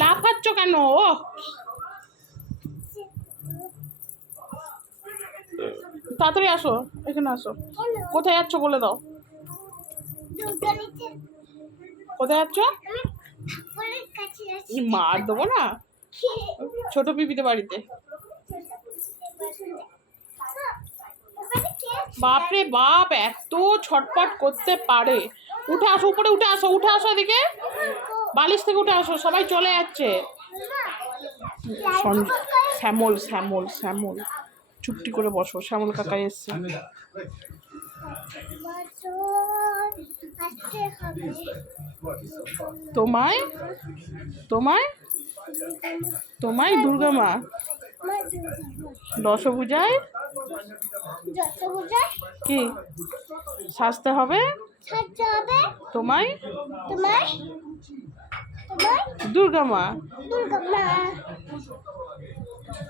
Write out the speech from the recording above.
লাফাচ্ছ কেন? ও তাড়াতাড়ি আসো, এখানে আসো। কোথায় যাচ্ছ বলে দাও। কোথায় যাচ্ছ? মার দেবো না, ছোট পিপিতে বাড়িতে। বাপরে বাপ, এত ছটপট করতে পারে। উঠে আসো, উপরে উঠে আসো, উঠে আসো এদিকে, বালিশ থেকে উঠে আসো, সবাই চলে যাচ্ছে। শ্যামল শ্যামল শ্যামল, চুপটি করে বসো, শ্যামল কাকা এসছে। তোমায় তোমায় তোমায় দুর্গা মা দশভুজায় কি সাজতে হবে? তোমায় দুর্গা মা।